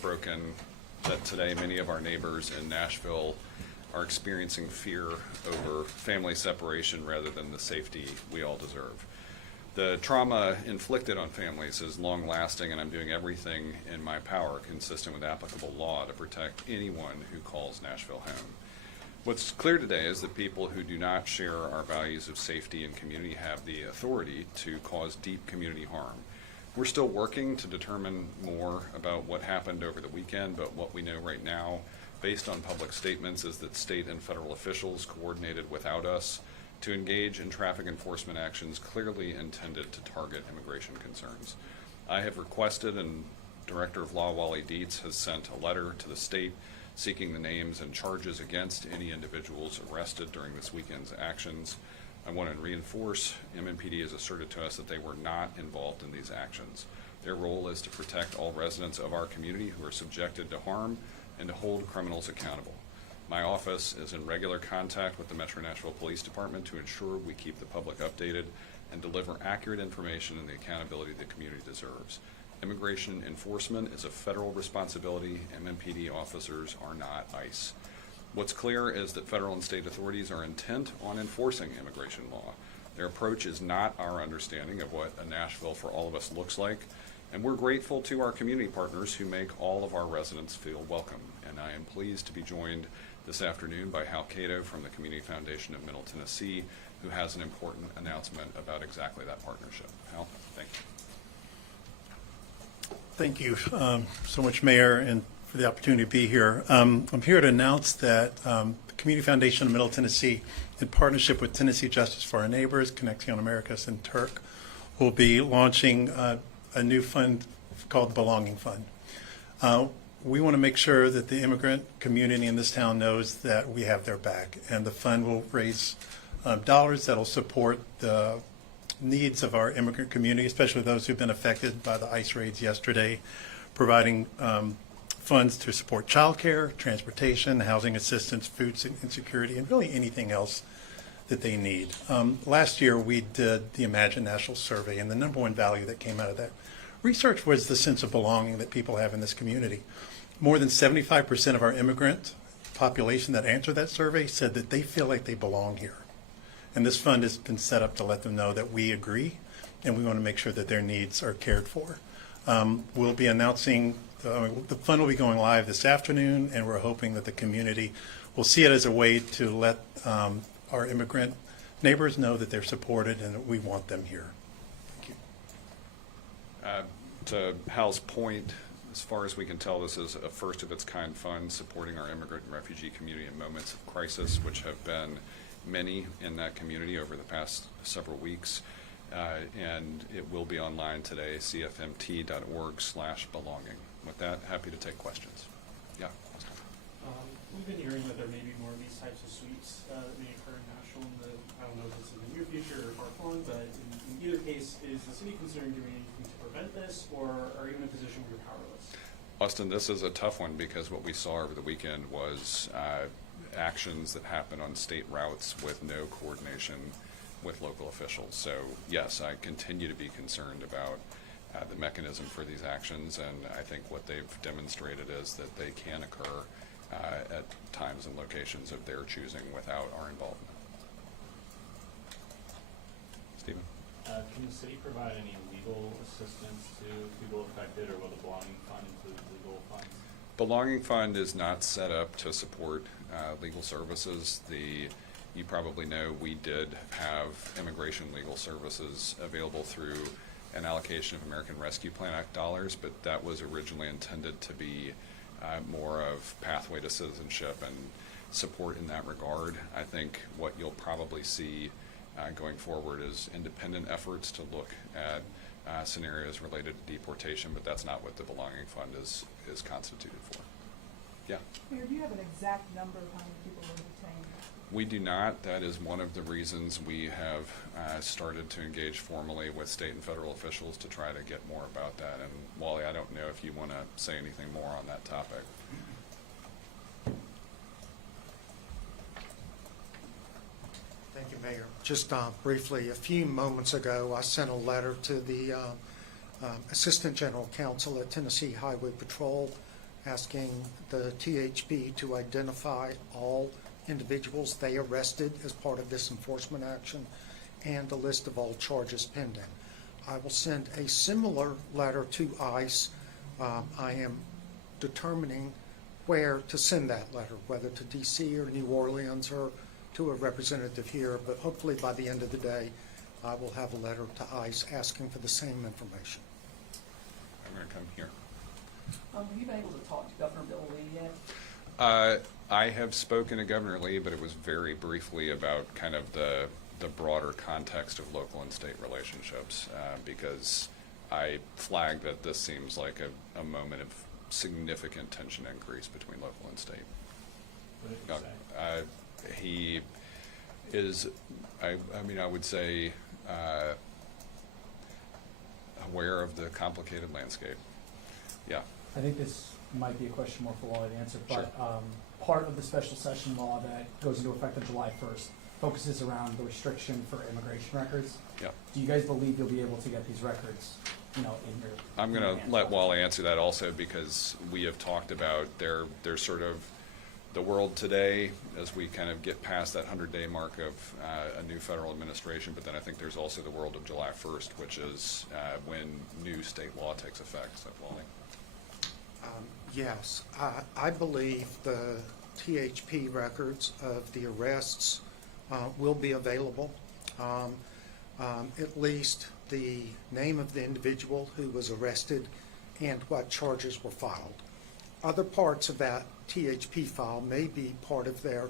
broken that today many of our neighbors in Nashville are experiencing fear over family separation rather than the safety we all deserve. The trauma inflicted on families is long-lasting, and I'm doing everything in my power consistent with applicable law to protect anyone who calls Nashville home. What's clear today is that people who do not share our values of safety and community have the authority to cause deep community harm. We're still working to determine more about what happened over the weekend, but what we know right now, based on public statements, is that state and federal officials coordinated without us to engage in traffic enforcement actions clearly intended to target immigration concerns. I have requested, and Director of Law Wally Dietz has sent a letter to the state seeking the names and charges against any individuals arrested during this weekend's actions. I want to reinforce MNPD has asserted to us that they were not involved in these actions. Their role is to protect all residents of our community who are subjected to harm and to hold criminals accountable. My office is in regular contact with the Metro Nashville Police Department to ensure we keep the public updated and deliver accurate information and the accountability the community deserves. Immigration enforcement is a federal responsibility. MNPD officers are not ICE. What's clear is that federal and state authorities are intent on enforcing immigration law. Their approach is not our understanding of what a Nashville for all of us looks like, and we're grateful to our community partners who make all of our residents feel welcome. And I am pleased to be joined this afternoon by Hal Cato from the Community Foundation of Middle Tennessee, who has an important announcement about exactly that partnership. Hal, thank you. Thank you so much, Mayor, and for the opportunity to be here. I'm here to announce that the Community Foundation of Middle Tennessee, in partnership with Tennessee Justice for Our Neighbors, Connexion Americas, and Turk, will be launching a new fund called the Belonging Fund. We want to make sure that the immigrant community in this town knows that we have their back, and the fund will raise dollars that will support the needs of our immigrant community, especially those who've been affected by the ICE raids yesterday, providing funds to support childcare, transportation, housing assistance, food insecurity, and really anything else that they need. Last year we did the Imagine Nashville survey, and the number one value that came out of that research was the sense of belonging that people have in this community. More than 75% of our immigrant population that answered that survey said that they feel like they belong here. And this fund has been set up to let them know that we agree, and we want to make sure that their needs are cared for. We'll be announcing, the fund will be going live this afternoon, and we're hoping that the community will see it as a way to let our immigrant neighbors know that they're supported and that we want them here. Thank you. To Hal's point, as far as we can tell, this is a first of its kind fund supporting our immigrant and refugee community in moments of crisis, which have been many in that community over the past several weeks. And it will be online today, cfmt.org/belonging. With that, happy to take questions. Yeah. We've been hearing that there may be more of these types of sweeps that may occur in Nashville in the, I don't know if it's in the near future or far flung, but in either case, is the city considering doing anything to prevent this, or are you in a position where you're powerless? Austin, this is a tough one because what we saw over the weekend was actions that happen on state routes with no coordination with local officials. So yes, I continue to be concerned about the mechanism for these actions, and I think what they've demonstrated is that they can occur at times and locations of their choosing without our involvement. Stephen? Can the city provide any legal assistance to people affected, or will the Belonging Fund include legal funds? Belonging Fund is not set up to support legal services. You probably know we did have immigration legal services available through an allocation of American Rescue Plan Act dollars, but that was originally intended to be more of pathway to citizenship and support in that regard. I think what you'll probably see going forward is independent efforts to look at scenarios related to deportation, but that's not what the Belonging Fund is constituted for. Yeah. Mayor, do you have an exact number of how many people were detained? We do not. That is one of the reasons we have started to engage formally with state and federal officials to try to get more about that. And Wally, I don't know if you want to say anything more on that topic. Thank you, Mayor. Just briefly, a few moments ago, I sent a letter to the Assistant General Counsel at Tennessee Highway Patrol asking the THP to identify all individuals they arrested as part of this enforcement action and a list of all charges pending. I will send a similar letter to ICE. I am determining where to send that letter, whether to DC or New Orleans or to a representative here, but hopefully by the end of the day, I will have a letter to ICE asking for the same information. I'm going to come here. Have you been able to talk to Governor Bill Lee yet? I have spoken to Governor Lee, but it was very briefly about kind of the broader context of local and state relationships, because I flagged that this seems like a moment of significant tension increase between local and state. What did he say? He is, I mean, I would say, aware of the complicated landscape. Yeah. I think this might be a question more for Wally to answer, but Sure. Part of the special session law that goes into effect on July 1st focuses around the restriction for immigration records. Yep. Do you guys believe you'll be able to get these records, in your? I'm going to let Wally answer that also, because we have talked about there's sort of the world today as we kind of get past that 100-day mark of a new federal administration, but then I think there's also the world of July 1st, which is when new state law takes effect. So, Wally. Yes, I believe the THP records of the arrests will be available. At least the name of the individual who was arrested and what charges were filed. Other parts of that THP file may be part of their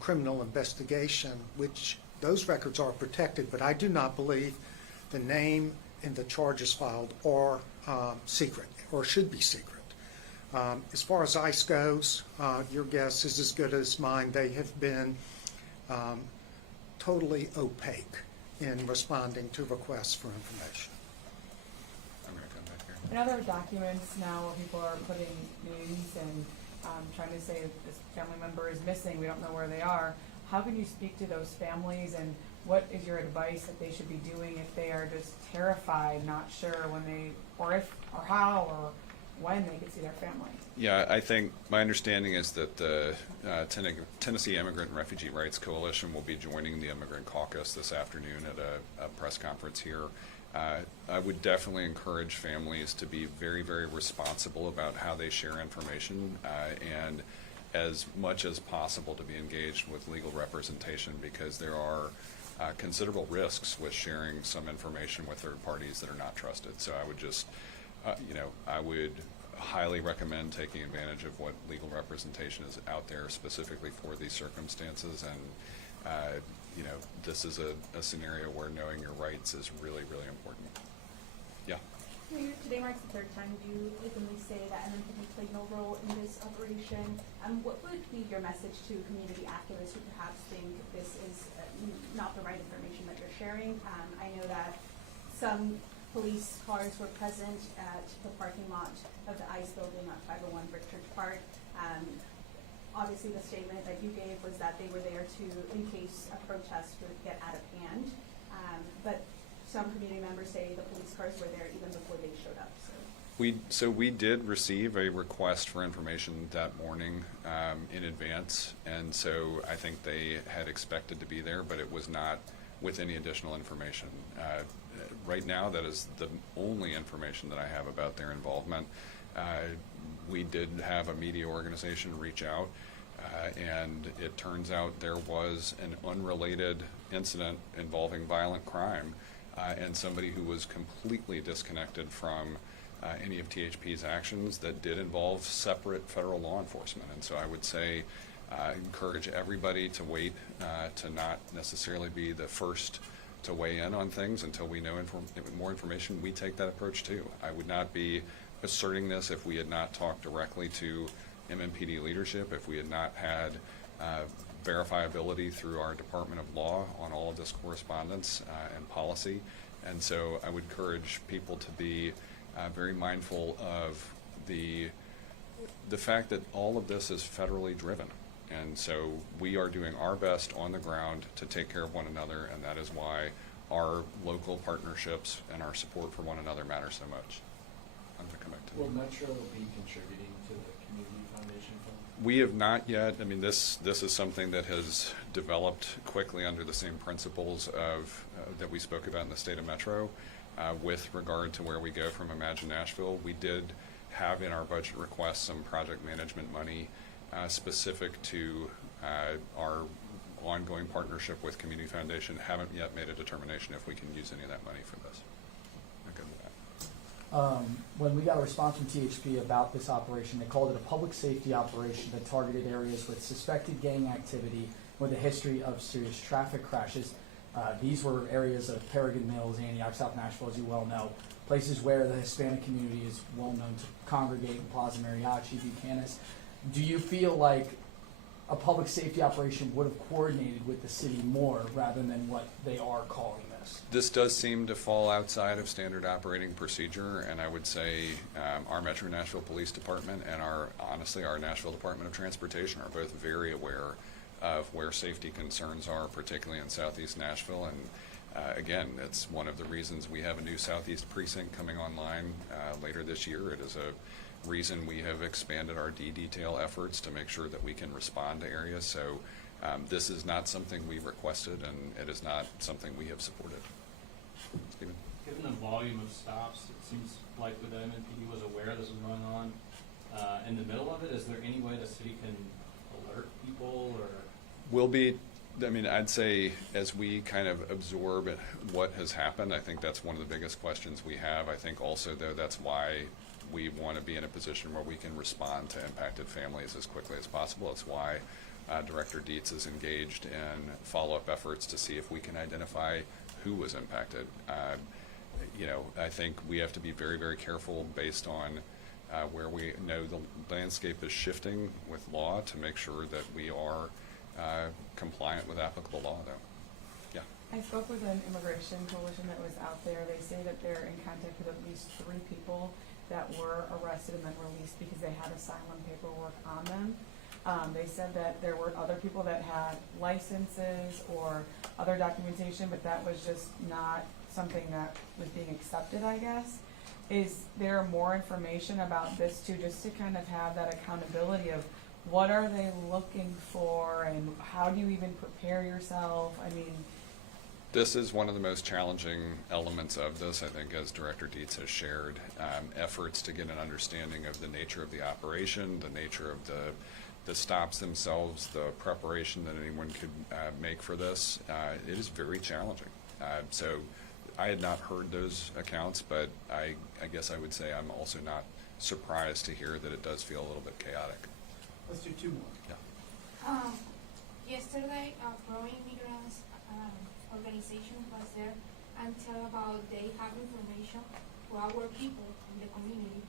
criminal investigation, which those records are protected, but I do not believe the name and the charges filed are secret or should be secret. As far as ICE goes, your guess is as good as mine. They have been totally opaque in responding to requests for information. I'm going to come back here. In other documents now where people are putting names and trying to say if this family member is missing, we don't know where they are, how can you speak to those families, and what is your advice that they should be doing if they are just terrified, not sure when they, or if, or how, or when they could see their family? Yeah, I think my understanding is that the Tennessee Immigrant and Refugee Rights Coalition will be joining the Immigrant Caucus this afternoon at a press conference here. I would definitely encourage families to be very, very responsible about how they share information, and as much as possible to be engaged with legal representation, because there are considerable risks with sharing some information with third parties that are not trusted. So I would just, I would highly recommend taking advantage of what legal representation is out there specifically for these circumstances. And, this is a scenario where knowing your rights is really, really important. Yeah. Today marks the third time you openly say that MMPD played no role in this operation. What would be your message to community activists who perhaps think this is not the right information that you're sharing? I know that some police cars were present at the parking lot of the ICE building at 501 Brickchurch Park. Obviously, the statement that you gave was that they were there in case a protest would get out of hand. But some community members say the police cars were there even before they showed up. So we did receive a request for information that morning in advance, and so I think they had expected to be there, but it was not with any additional information. Right now, that is the only information that I have about their involvement. We did have a media organization reach out, and it turns out there was an unrelated incident involving violent crime, and somebody who was completely disconnected from any of THP's actions that did involve separate federal law enforcement. And so I would say encourage everybody to wait, to not necessarily be the first to weigh in on things until we know more information. We take that approach too. I would not be asserting this if we had not talked directly to MMPD leadership, if we had not had verifiability through our Department of Law on all of this correspondence and policy. And so I would encourage people to be very mindful of the fact that all of this is federally driven. And so we are doing our best on the ground to take care of one another, and that is why our local partnerships and our support for one another matter so much. I'm going to come back to Will Metro be contributing to We have not yet. I mean, this is something that has developed quickly under the same principles of that we spoke about in the state of Metro. With regard to where we go from Imagine Nashville, we did have in our budget request some project management money specific to our ongoing partnership with Community Foundation. Haven't yet made a determination if we can use any of that money for this. Okay with that. When we got a response from THP about this operation, they called it a public safety operation that targeted areas with suspected gang activity with a history of serious traffic crashes. These were areas of Kerrigan Mills, Antioch, South Nashville, as you well know, places where the Hispanic community is well known to congregate in Plaza Mariachi, Buchanan. Do you feel like a public safety operation would have coordinated with the city more rather than what they are calling this? This does seem to fall outside of standard operating procedure, and I would say our Metro Nashville Police Department and honestly, our Nashville Department of Transportation are both very aware of where safety concerns are, particularly in Southeast Nashville. And again, it's one of the reasons we have a new Southeast precinct coming online later this year. It is a reason we have expanded our detail efforts to make sure that we can respond to areas. So this is not something we requested, and it is not something we have supported. Stephen? Given the volume of stops, it seems likely that MNPD was aware this was going on. In the middle of it, is there any way the city can alert people or? Will be, I mean, I'd say as we kind of absorb what has happened, I think that's one of the biggest questions we have. I think also, though, that's why we want to be in a position where we can respond to impacted families as quickly as possible. That's why Director Dietz is engaged in follow-up efforts to see if we can identify who was impacted. You know, I think we have to be very, very careful based on where we know the landscape is shifting with law to make sure that we are compliant with applicable law, though. Yeah. I spoke with an immigration coalition that was out there. They say that they're in contact with at least 3 people that were arrested and then released because they had asylum paperwork on them. They said that there were other people that had licenses or other documentation, but that was just not something that was being accepted, I guess. Is there more information about this too, just to kind of have that accountability of what are they looking for and how do you even prepare yourself? I mean, this is one of the most challenging elements of this, I think, as Director Dietz has shared. Efforts to get an understanding of the nature of the operation, the nature of the stops themselves, the preparation that anyone could make for this. It is very challenging. So I had not heard those accounts, but I guess I would say I'm also not surprised to hear that it does feel a little bit chaotic. Let's do 2 more. Yeah. Yesterday, Growing Immigrants organization was there and tell about they have information to our people in the community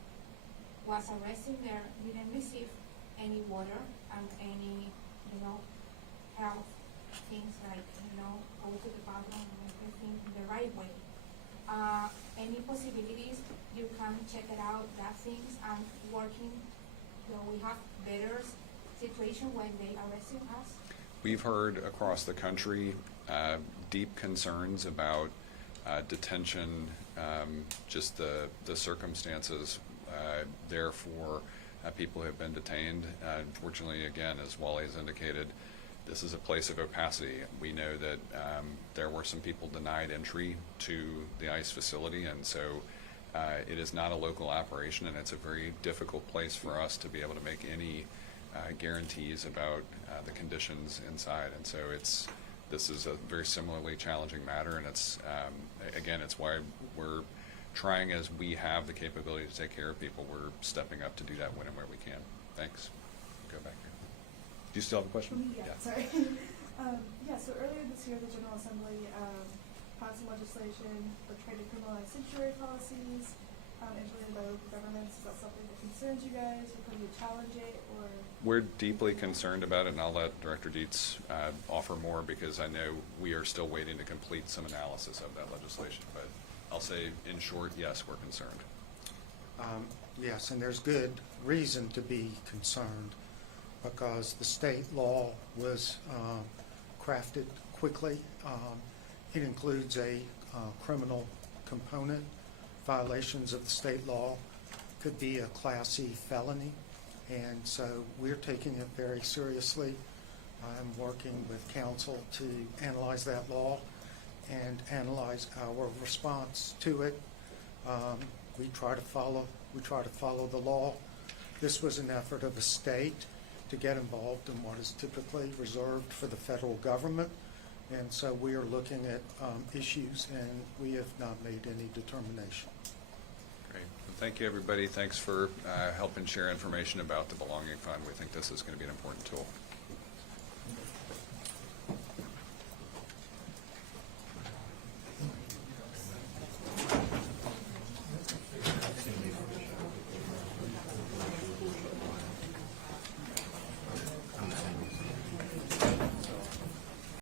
was arrested there, didn't receive any water and any, health things like, go to the bathroom and everything the right way. Any possibilities, you can check it out, that things and working, so we have better situation when they arresting us. We've heard across the country deep concerns about detention, just the circumstances there for people who have been detained. Unfortunately, again, as Wally has indicated, this is a place of opacity. We know that there were some people denied entry to the ICE facility, and so it is not a local operation, and it's a very difficult place for us to be able to make any guarantees about the conditions inside. And so this is a very similarly challenging matter, and it's again, it's why we're trying, as we have the capability to take care of people, we're stepping up to do that when and where we can. Thanks. Go back here. Do you still have a question? Yeah. Sorry. So earlier this year, the General Assembly passed some legislation for trying to criminalize sanctuary policies implemented by local governments. Is that something that concerns you guys? Or could you challenge it? Or we're deeply concerned about it, and I'll let Director Dietz offer more, because I know we are still waiting to complete some analysis of that legislation. But I'll say, in short, yes, we're concerned. Yes, and there's good reason to be concerned, because the state law was crafted quickly. It includes a criminal component. Violations of the state law could be a Class C felony, And so we're taking it very seriously. I'm working with counsel to analyze that law and analyze our response to it. We try to follow the law. This was an effort of the state to get involved in what is typically reserved for the federal government. And so we are looking at issues, and we have not made any determination. Great. Well, thank you, everybody. Thanks for helping share information about the Belonging Fund. We think this is going to be an important tool.